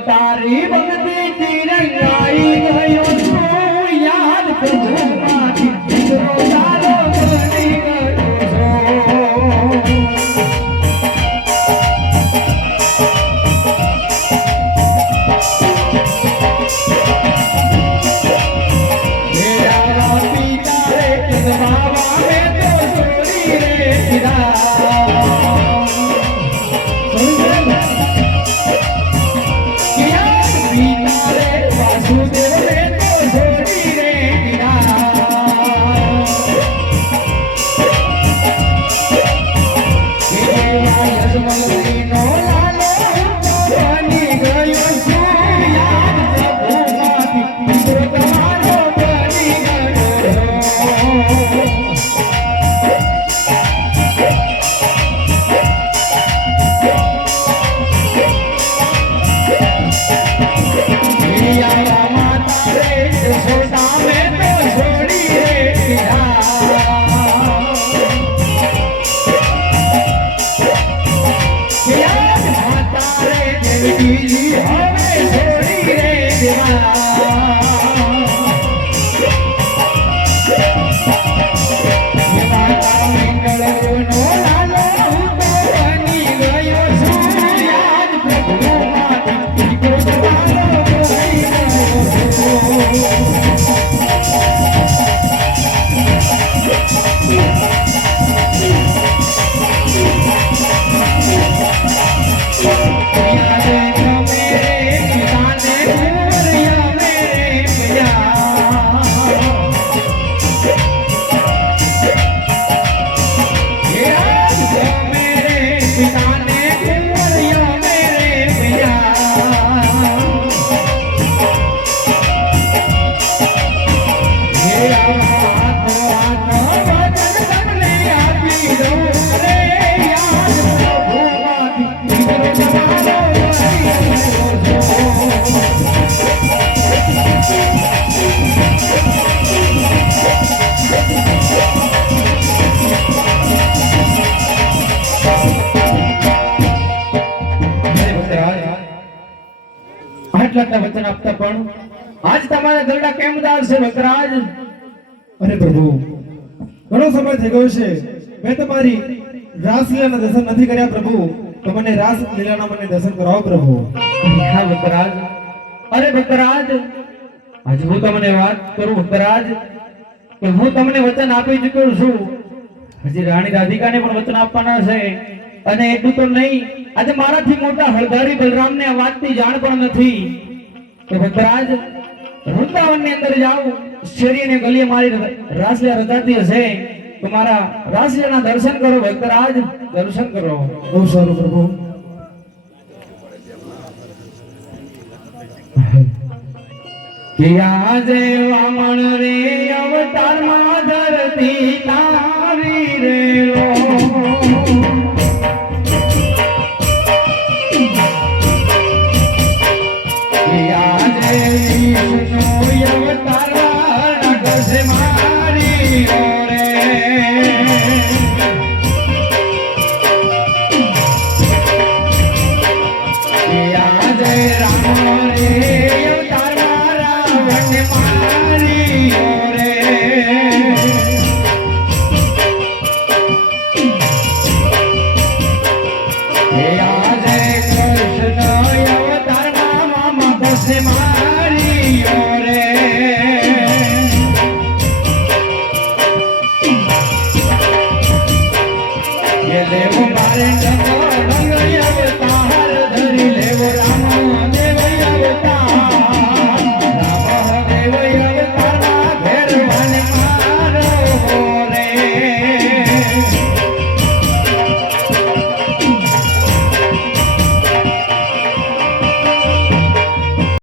તારી ભક્તિ તિરંગાઈ ગયો છું યાદ પ્રભુ માથી દીકરો તારો બની ગયો વચન આપતા પણ આજ તમારા ગરડા કેમ ઉદાસ છે ભક્તરાજ? અરે પ્રભુ, ઘણો સમય થઈ ગયો છે, મેં તમારી રાસલીલાના દર્શન નથી કર્યા પ્રભુ, તો મને રાસલીલાના મને દર્શન કરાવો પ્રભુ. હા ભક્તરાજ. અરે ભક્તરાજ, આજે હું તમને વાત કરું ભક્તરાજ કે હું તમને વચન આપી ચૂક્યો છું. હજી રાણી રાધિકાને પણ વચન આપવાના છે. અને એટલું તો નહીં, આજે મારાથી મોટા હળધારી બલરામને આ વાતની જાણ પણ નથી. તો ભક્તરાજ, વૃંદાવનની અંદર જાઓ, શેરી અને ગલીએ મારી રાસલીલા રચાતી હશે, તો મારા રાસલીલાના દર્શન કરો ભક્તરાજ, દર્શન કરો. બહુ સારું પ્રભુ. કે આજે વામણ રે અવતારમાં ધરતી તારી રે લો. દેવ મારે